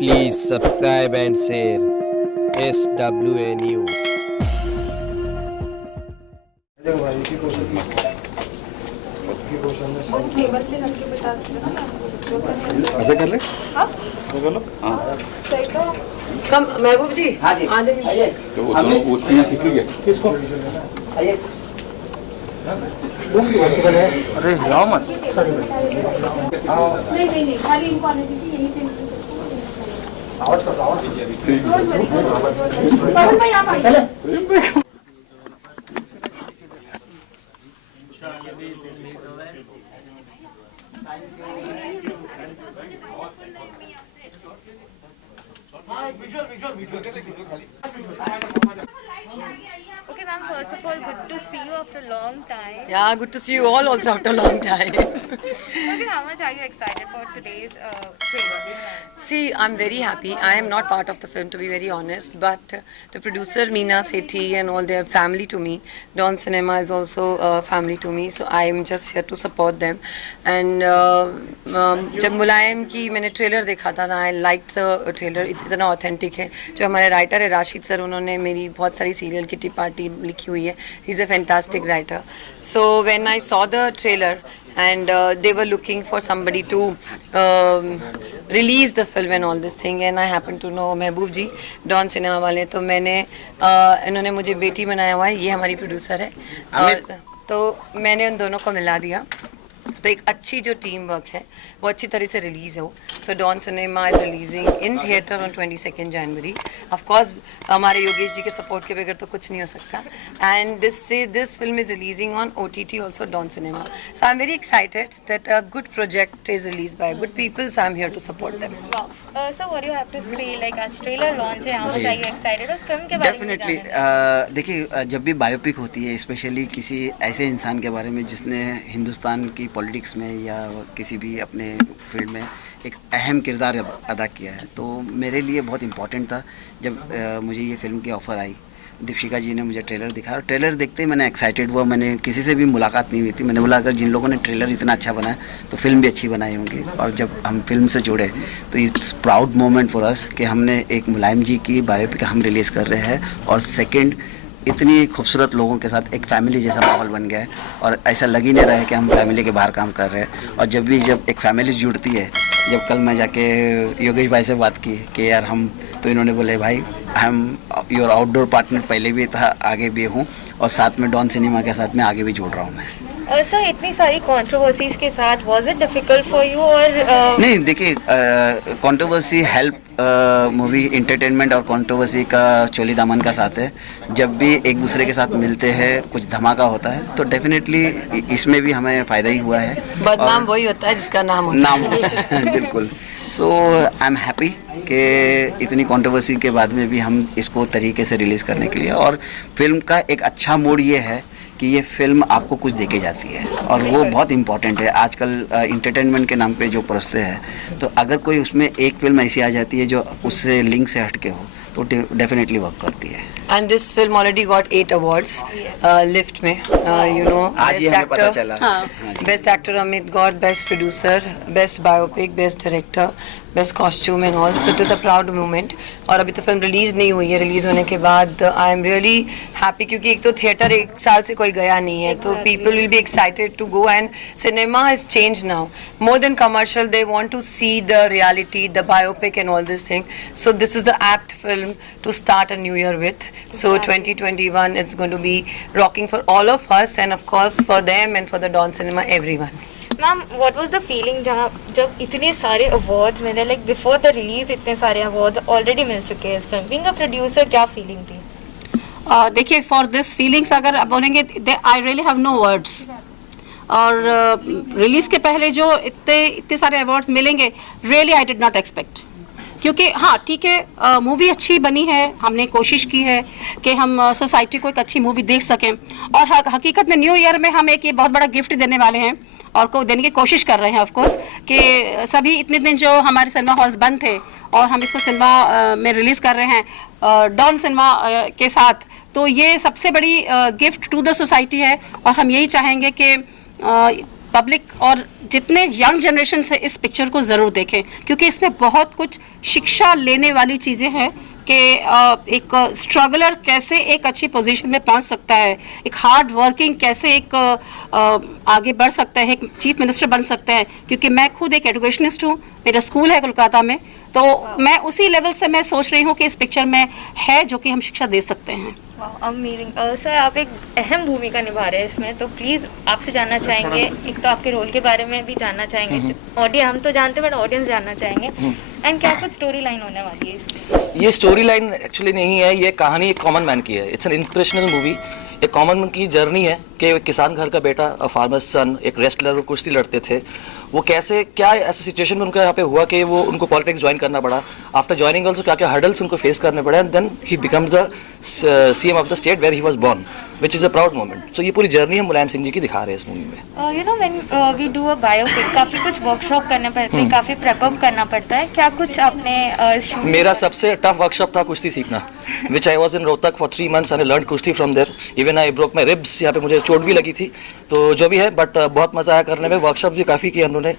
Please subscribe and share SWA News. ऐसा कर ले कम महबूब जी हाँ जी आ जाइए। तो वो दोनों उसमें ठीक है किसको आइए अरे जाओ मत नहीं खाली इनको आने दीजिए यहीं से आवाज कर आवाज पवन भाई आप आइए Okay, ma'am, first of all, good to see you after a long time. Yeah, good to see you all also after a long time. Okay, how much are you excited for today's trailer? See, I'm very happy. I am not part of the film, to be very honest, but the producer Meena Sethi and all, their family to me. Dawn Cinema is also family to me, so I am just here to support them. And जब मुलायम की मैंने trailer देखा था ना, I like the trailer, इतना authentic है. जो हमारे राइटर है राशिद सर, उन्होंने मेरी बहुत सारी सीरियल किटी पार्टी लिखी हुई है. He is a fantastic writer. So when I saw the trailer and they were looking for somebody to release the film and all this thing, and I happen to know Mehboob ji don cinema वाले, तो मैंने इन्होंने मुझे बेटी बनाया हुआ है, ये हमारी प्रोड्यूसर है, तो मैंने उन दोनों को मिला दिया. तो एक अच्छी जो टीम वर्क है वो अच्छी तरह से रिलीज़ हो. So Don cinema is releasing in theatre on 22 January. Of course हमारे योगेश जी के सपोर्ट के बगैर तो कुछ नहीं हो सकता. And this film is releasing on OTT also, Don Cinema. So I am very excited that a good project is release by good people, so I am here to support them. So what do you have to say? Like आज trailer launch है, how much are you excited? और फिल्म के बारे में definitely देखिए, जब भी बायोपिक होती है, स्पेशली किसी ऐसे इंसान के बारे में जिसने हिंदुस्तान की पॉलिटिक्स में या किसी भी अपने फील्ड में एक अहम किरदार अदा किया है, तो मेरे लिए बहुत इम्पोर्टेंट था जब मुझे ये फिल्म की ऑफ़र आई. दीपिका जी ने मुझे ट्रेलर दिखाया और ट्रेलर देखते ही मैंने एक्साइटेड हुआ. मैंने किसी से भी मुलाकात नहीं हुई थी. मैंने बोला अगर जिन लोगों ने ट्रेलर इतना अच्छा बनाया तो फिल्म भी अच्छी बनाई होंगी. और जब हम फिल्म से जुड़े तो it's proud moment for us कि हमने एक मुलायम जी की बायोपिक हम रिलीज़ कर रहे हैं, और सेकंड इतनी खूबसूरत लोगों के साथ एक फैमिली जैसा माहौल बन गया है, और ऐसा लग ही नहीं रहा है कि हम फैमिली के बाहर काम कर रहे हैं. और जब एक फैमिली जुड़ती है, जब कल मैं जाके योगेश भाई से बात की कि यार हम, तो इन्होंने बोले भाई I am your outdoor partner, पहले भी था आगे भी हूँ, और साथ में डॉन सिनेमा के साथ में आगे भी जुड़ रहा हूँ मैं. सर इतनी सारी कंट्रोवर्सीज के साथ was it difficult for you? और नहीं देखिए, कंट्रोवर्सी हेल्प मूवी एंटरटेनमेंट और कंट्रोवर्सी का चोली दामन का साथ है. जब भी एक दूसरे के साथ मिलते हैं, कुछ धमाका होता है, तो डेफिनेटली इसमें भी हमें फ़ायदा ही हुआ है. बदनाम वही होता है जिसका नाम होता है. बिल्कुल. सो आई एम हैप्पी कि इतनी कंट्रोवर्सी के बाद में भी हम इसको तरीके से रिलीज़ करने के लिए, और फिल्म का एक अच्छा मोड ये है कि ये फिल्म आपको कुछ देके जाती है, और वो बहुत इंपॉर्टेंट है. आजकल इंटरटेनमेंट के नाम पे जो परस्ते हैं, तो अगर कोई उसमें एक फिल्म ऐसी आ जाती है जो उससे लिंक से हट के हो, तो डेफिनेटली वर्क करती है. And this film already got 8 awards. Lift में, you know, आज ही हमें पता चला. Best actor Amit got, best producer, best biopic, best director, best costume and all. So it is a proud moment. और अभी तो फिल्म रिलीज नहीं हुई है. रिलीज होने के बाद आई एम रियली हैप्पी, क्योंकि एक तो थिएटर एक साल से कोई गया नहीं है, तो people will be excited to go. And cinema is change now more than commercial. They want to see the reality, the biopic and all this thing. So this is the apt film to start a new year with. So 2021 it's going to be rocking for all of us, and of course for them and for the Dawn Cinema, everyone. Ma'am what was the feeling जब इतने सारे awards मिले, like before the release इतने सारे awards already मिल चुके हैं इस film, being a producer क्या फीलिंग थी? देखिए, फॉर दिस फीलिंग्स अगर आप बोलेंगे, I really have no words. और रिलीज के पहले जो इतने सारे अवार्ड्स मिलेंगे, really I did not expect. क्योंकि हाँ ठीक है, मूवी अच्छी बनी है, हमने कोशिश की है कि हम सोसाइटी को एक अच्छी मूवी देख सकें, और हकीकत में न्यू ईयर में हम एक ये बहुत बड़ा गिफ्ट देने वाले हैं, और को देने की कोशिश कर रहे हैं ऑफ कोर्स, कि सभी इतने दिन जो हमारे सिनेमा हॉल्स बंद थे, और हम इसको सिनेमा में रिलीज़ कर रहे हैं डॉन सिनेमा के साथ, तो ये सबसे बड़ी गिफ्ट टू द सोसाइटी है. और हम यही चाहेंगे कि पब्लिक और जितने यंग जनरेशन से इस पिक्चर को ज़रूर देखें, क्योंकि इसमें बहुत कुछ शिक्षा लेने वाली चीज़ें हैं कि एक स्ट्रगलर कैसे एक अच्छी पोजीशन में पहुंच सकता है, एक हार्ड वर्किंग कैसे एक आगे बढ़ सकता है, एक चीफ मिनिस्टर बन सकता है। क्योंकि मैं खुद एक एजुकेशनिस्ट हूँ, मेरा स्कूल है कोलकाता में, तो मैं उसी लेवल से मैं सोच रही हूँ कि इस पिक्चर में है जो कि हम शिक्षा दे सकते हैं। अमेजिंग सर, आप एक अहम भूमिका निभा रहे हैं इसमें, तो प्लीज़ आपसे जानना चाहेंगे, एक तो आपके रोल के बारे में भी जानना चाहेंगे, ऑडियंस हम तो जानते हैं बट ऑडियंस जानना चाहेंगे, एंड क्या कुछ स्टोरी लाइन होने वाली है इसकी? ये स्टोरी लाइन एक्चुअली नहीं है, ये कहानी एक कॉमन मैन की है। It's an inspirational movie. एक कॉमन मैन की जर्नी है कि एक किसान घर का बेटा, फार्मर्स सन, एक रेस्लर और कुश्ती लड़ते थे। वो कैसे, क्या ऐसा सिचुएशन में उनका यहाँ पे हुआ कि वो उनको पॉलिटिक्स ज्वाइन करना पड़ा। आफ्टर ज्वाइनिंग ऑल्सो क्या क्या हर्डल्स उनको फेस करने पड़े, and then he becomes the CM of the state where he was born, which is a proud moment. So ये पूरी जर्नी हम मुलायम सिंह जी की दिखा रहे हैं इस मूवी में। You know when we do a biopic, काफ़ी कुछ वर्कशॉप करने पड़ते हैं, काफ़ी प्रेप अप करना पड़ता है, क्या कुछ आपने मेरा सबसे टफ वर्कशॉप था कुश्ती सीखना, which I was in Rohtak for 3 months and I learn kushti from there. Even I broke my ribs, यहाँ पे मुझे चोट भी लगी थी, तो जो भी है, बट बहुत मज़ा आया करने में। वर्कशॉप भी काफ़ी की हम लोगों ने,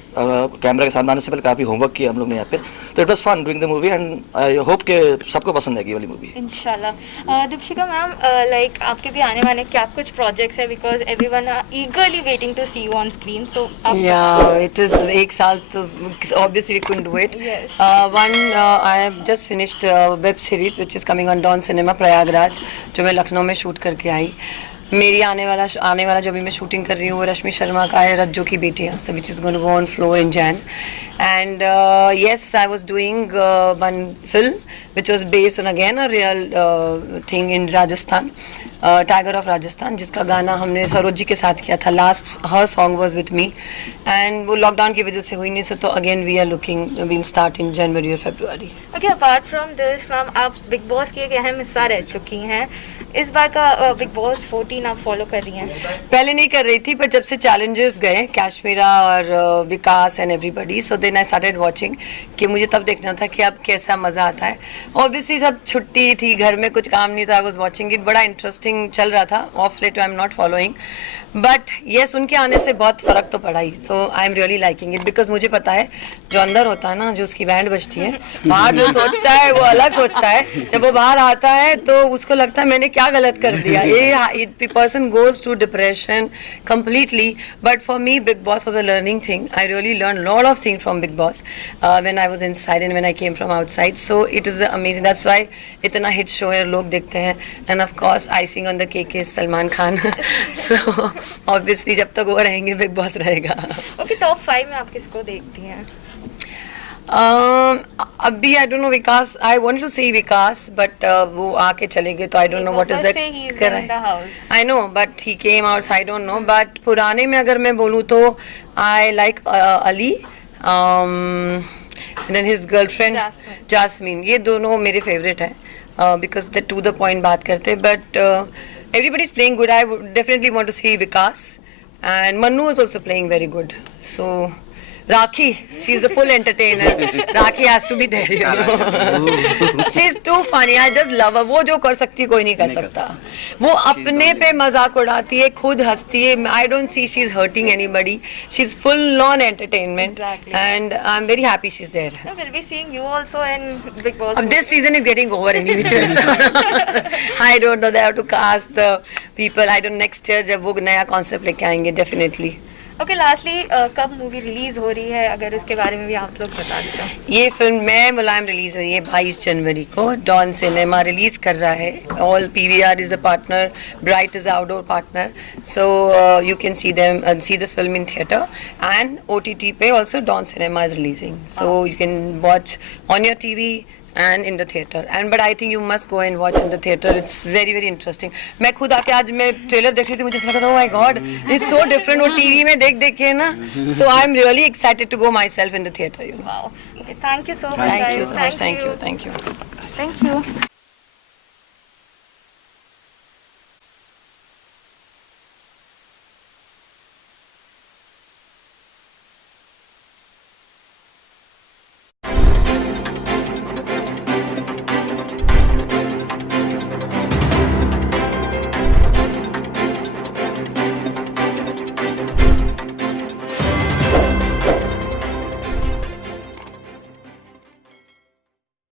कैमरा के सामने आने से पहले काफ़ी होमवर्क किया हम लोग ने यहाँ पे, तो it was fun doing the movie and I hope कि सबको पसंद आएगी वाली मूवी। इंशाल्लाह। दीपिका मैम, लाइक आपके भी आने वाले क्या कुछ प्रोजेक्ट्स है, because everyone are eagerly waiting to see you on screen, so Yeah, it is एक साल तो obviously we couldn't do it. Yes. I have just finished a web series which is coming on Dawn Cinema Prayagraj, जो मैं लखनऊ में shoot करके आई। मेरी आने वाला जो भी मैं शूटिंग कर रही हूँ वो रश्मि शर्मा का है, रज्जो की बेटियाँ, so which is going to go on floor in Jan. And yes, I was doing one film which was based on again a real thing in Rajasthan, Tiger of Rajasthan, जिसका गाना हमने सरोज जी के साथ किया था। Last her song was with me, and वो lockdown की वजह से हुई नहीं, तो again we are looking, we'll start in January or February. Okay, apart from this, ma'am आप बिग बॉस की एक अहम हिस्सा रह चुकी हैं। इस बार का बिग बॉस 14 आप फॉलो कर रही हैं? पहले नहीं कर रही थी, पर जब से चैलेंजेस गए काश्मीरा और Vikas and everybody, so then I started watching, कि मुझे तब देखना था कि अब कैसा मज़ा आता है। ऑब्वियसली सब छुट्टी थी, घर में कुछ काम नहीं था, आई वाज वाचिंग इट, बड़ा इंटरेस्टिंग चल रहा था। Of late I am not following, but yes उनके आने से बहुत फ़र्क तो पड़ा ही, so I am really liking it, because मुझे पता है जो अंदर होता है ना, जो उसकी बैंड बजती है, बाहर जो सोचता है वो अलग सोचता है, जब वो बाहर आता है तो उसको लगता है मैंने क्या गलत कर दिया। ये person goes to depression completely, but for me Big Boss was a learning thing. I really learned a lot of things from Big Boss when I was inside and when I came from outside, so it is amazing. That's why इतना hit show है, लोग देखते हैं, and of course icing on the cake is Salman Khan. So obviously जब तक वो रहेंगे Big Boss रहेगा. Okay, top 5 में आप किसको देखती हैं? अभी I don't know Vikas, I wanted to see Vikas, but वो आके चले गए, तो I don't know what is that. I know, but he came out, so I don't know. But पुराने में अगर मैं बोलूँ तो I like Ali, and then his girlfriend Jasmine. ये दोनों मेरे favorite हैं, because they to the point बात करते. But everybody is playing good. I would definitely want to see Vikas, and Manu is also playing very good. So Rakhi, she's a full entertainer. Rakhi has to be there, you know. She's too funny. I just love her. वो जो कर सकती है कोई नहीं कर सकता. वो अपने पे मजाक उड़ाती है, खुद हंसती है. I don't see she's hurting anybody. She's full on entertainment, and I'm very happy she's there. So we'll be seeing you also in Big Boss. This season is getting over anyway. I don't know. They have to cast the people. I don't know, next year जब वो नया concept लेके आएंगे definitely. Okay, lastly कब movie release हो रही है, अगर उसके बारे में भी आप लोग बता दें। ये फिल्म मैं मुलायम रिलीज हो रही है 22 जनवरी को, डॉन सिनेमा रिलीज कर रहा है. All PVR is a partner, Bright is outdoor partner, so you can see them, see the film in theatre, and OTT पे also Don Cinema is releasing, so you can watch on your TV and in the theater, but I think you must go and watch in the theater. It's very very interesting. मैं खुद आके आज मैं trailer देख रही थी, मुझे लगा था oh my god, it's so different. वो TV में देख के ना, so I'm really excited to go myself in the theater, you know. Wow. Okay, thank you so much. Thank you so much. Thank you. Thank you.